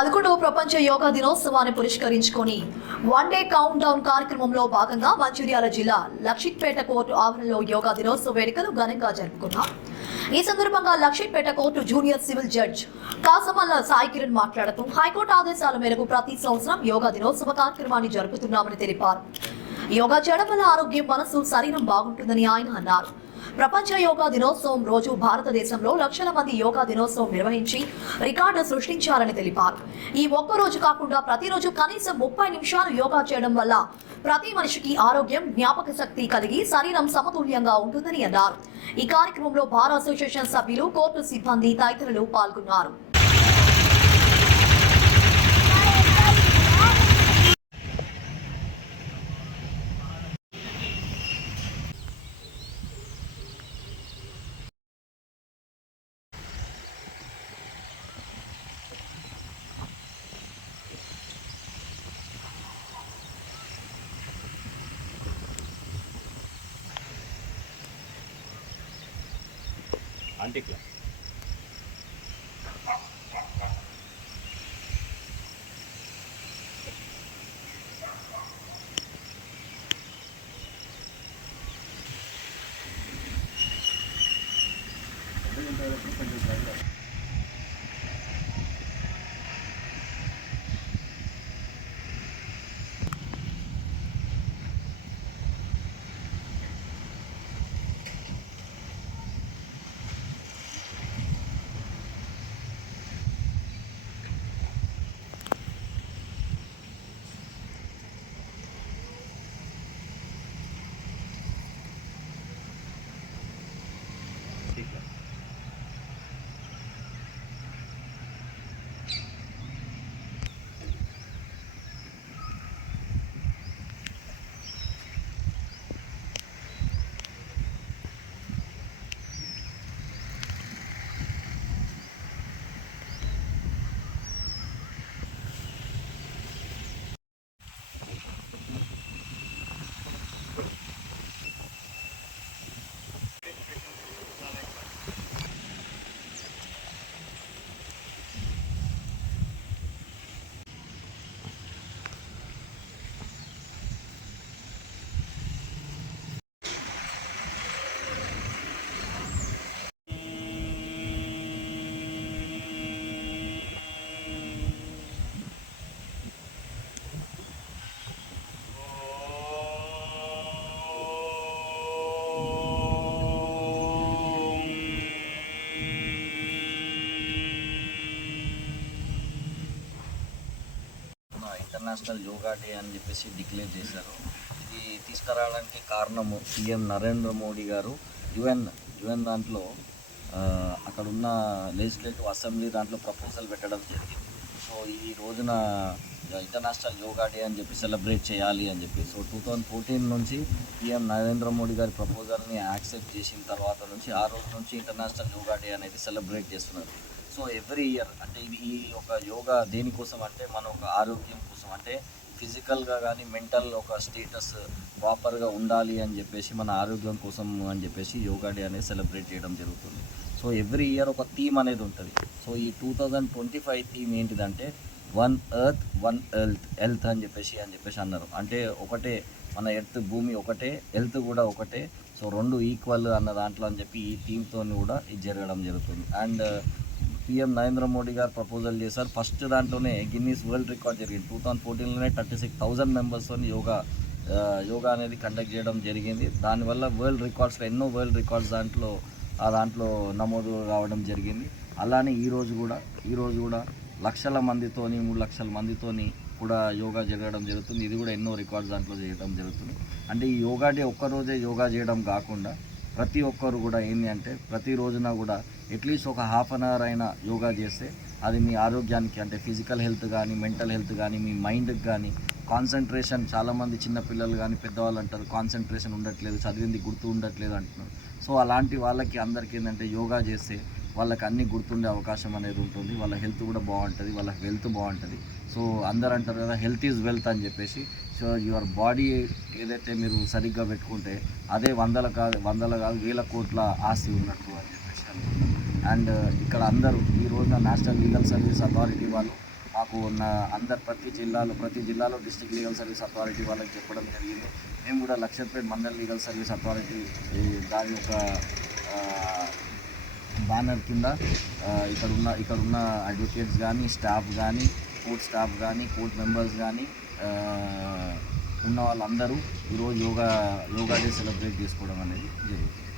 11వ ప్రపంచ యోగా దినోత్సవాన్ని పురస్కరించుకొని వన్ డే కౌంట్ డౌన్ కార్యక్రమంలో భాగంగా మంచిర్యాల జిల్లా లక్షిత్పేట కోర్టు ఆవరణలో యోగా దినోత్సవ వేడుకలు ఘనంగా జరుపుకున్నారు. ఈ సందర్భంగా Luxettipet court junior civil judge Kasamalla Sai Kiran మాట్లాడుతూ హైకోర్టు ఆదేశాల మేరకు ప్రతి సంవత్సరం యోగా దినోత్సవ కార్యక్రమాన్ని జరుపుతున్నామని తెలిపారు. యోగా చేయడం వల్ల ఆరోగ్యం, మనసు, శరీరం బాగుంటుందని ఆయన అన్నారు. ప్రపంచ యోగా దినోత్సవం రోజు భారతదేశంలో లక్షల మంది యోగా దినోత్సవం నిర్వహించి రికార్డు సృష్టించారని తెలిపారు. ఈ ఒక్క రోజు కాకుండా ప్రతిరోజు కనీసం 30 నిమిషాలు యోగా చేయడం వల్ల ప్రతి మనిషికి ఆరోగ్యం, జ్ఞాపక శక్తి కలిగి శరీరం సమతుల్యంగా ఉంటుందని అన్నారు. ఈ కార్యక్రమంలో బార్ అసోసియేషన్ సభ్యులు, కోర్టు సిబ్బంది తదితరులు పాల్గొన్నారు. Aunty class international yoga day అని చెప్పేసి డిక్లేర్ చేశారు. ఇది తీసుకురావడానికి కారణము PM నరేంద్ర మోడీ గారు యుఎన్ దాంట్లో అక్కడ ఉన్న లెజిస్లేటివ్ అసెంబ్లీ దాంట్లో ప్రపోజల్ పెట్టడం జరిగింది. సో ఈ రోజున ఇంటర్నేషనల్ యోగా డే అని చెప్పి సెలబ్రేట్ చేయాలి అని చెప్పి. సో 2014 నుంచి PM నరేంద్ర మోడీ గారి ప్రపోజల్ని యాక్సెప్ట్ చేసిన తర్వాత నుంచి ఆ రోజు నుంచి ఇంటర్నేషనల్ యోగా డే అనేది సెలబ్రేట్ చేస్తున్నారు. సో ఎవ్రీ ఇయర్ అంటే ఈ ఒక యోగా దేనికోసం అంటే మన ఒక ఆరోగ్యం కోసం, అంటే ఫిజికల్గా కానీ మెంటల్ ఒక స్టేటస్ ప్రాపర్గా ఉండాలి అని చెప్పేసి, మన ఆరోగ్యం కోసం అని చెప్పేసి యోగా డే అనేది సెలబ్రేట్ చేయడం జరుగుతుంది. సో ఎవ్రీ ఇయర్ ఒక థీమ్ అనేది ఉంటుంది. సో ఈ 2025 థీమ్ ఏంటిదంటే వన్ ఎర్త్ వన్ హెల్త్ అని చెప్పేసి అన్నారు. అంటే ఒకటే మన ఎర్త్, భూమి ఒకటే, హెల్త్ కూడా ఒకటే, సో రెండు ఈక్వల్ అన్న దాంట్లో అని చెప్పి ఈ థీమ్తో కూడా ఇది జరగడం జరుగుతుంది. అండ్ PM నరేంద్ర మోడీ గారు ప్రపోజల్ చేశారు. ఫస్ట్ దాంట్లోనే గిన్నీస్ వరల్డ్ రికార్డ్ జరిగింది. 2014లోనే 36,000 మెంబర్స్తో యోగా అనేది కండక్ట్ చేయడం జరిగింది. దానివల్ల వరల్డ్ రికార్డ్స్లో ఎన్నో వరల్డ్ రికార్డ్స్ దాంట్లో నమోదు కావడం జరిగింది. అలానే ఈరోజు కూడా లక్షల మందితోని, 3 లక్షల మందితోని కూడా యోగా జరగడం జరుగుతుంది. ఇది కూడా ఎన్నో రికార్డ్స్ దాంట్లో చేయడం జరుగుతుంది. అంటే ఈ యోగా డే ఒక్కరోజే యోగా చేయడం కాకుండా ప్రతి ఒక్కరు కూడా ఏంటి అంటే ప్రతి రోజున కూడా అట్లీస్ట్ ఒక ½ అన్ అవర్ అయినా యోగా చేస్తే అది మీ ఆరోగ్యానికి, అంటే ఫిజికల్ హెల్త్ కానీ, మెంటల్ హెల్త్ కానీ, మీ మైండ్కి కానీ, కాన్సన్ట్రేషన్, చాలామంది చిన్నపిల్లలు కానీ పెద్దవాళ్ళు అంటారు కాన్సన్ట్రేషన్ ఉండట్లేదు, చదివింది గుర్తు ఉండట్లేదు అంటున్నారు. సో అలాంటి వాళ్ళకి అందరికీ ఏంటంటే యోగా చేస్తే వాళ్ళకి అన్నీ గుర్తుండే అవకాశం అనేది ఉంటుంది. వాళ్ళ హెల్త్ కూడా బాగుంటుంది, వాళ్ళ వెల్త్ బాగుంటుంది. సో అందరూ అంటారు కదా హెల్త్ ఈజ్ వెల్త్ అని చెప్పేసి. సో యువర్ బాడీ ఏదైతే మీరు సరిగ్గా పెట్టుకుంటే అదే వందల కాదు వేల కోట్ల ఆస్తి ఉన్నట్టు అని చెప్పేసి అనుకుంటున్నాను. అండ్ ఇక్కడ అందరూ ఈ రోజున నేషనల్ లీగల్ సర్వీస్ అథారిటీ వాళ్ళు మాకు ఉన్న ప్రతి జిల్లాలో డిస్ట్రిక్ట్ లీగల్ సర్వీస్ అథారిటీ వాళ్ళకి చెప్పడం జరిగింది. మేము కూడా Lakshpet mandal legal service authority దాని యొక్క బ్యానర్ కింద ఇక్కడున్న అడ్వకేట్స్ కానీ, స్టాఫ్ కానీ, కోర్ట్ స్టాఫ్ కానీ, కోర్ట్ మెంబర్స్ కానీ ఉన్న వాళ్ళందరూ ఈరోజు యోగా డే సెలబ్రేట్ చేసుకోవడం అనేది జరుగుతుంది.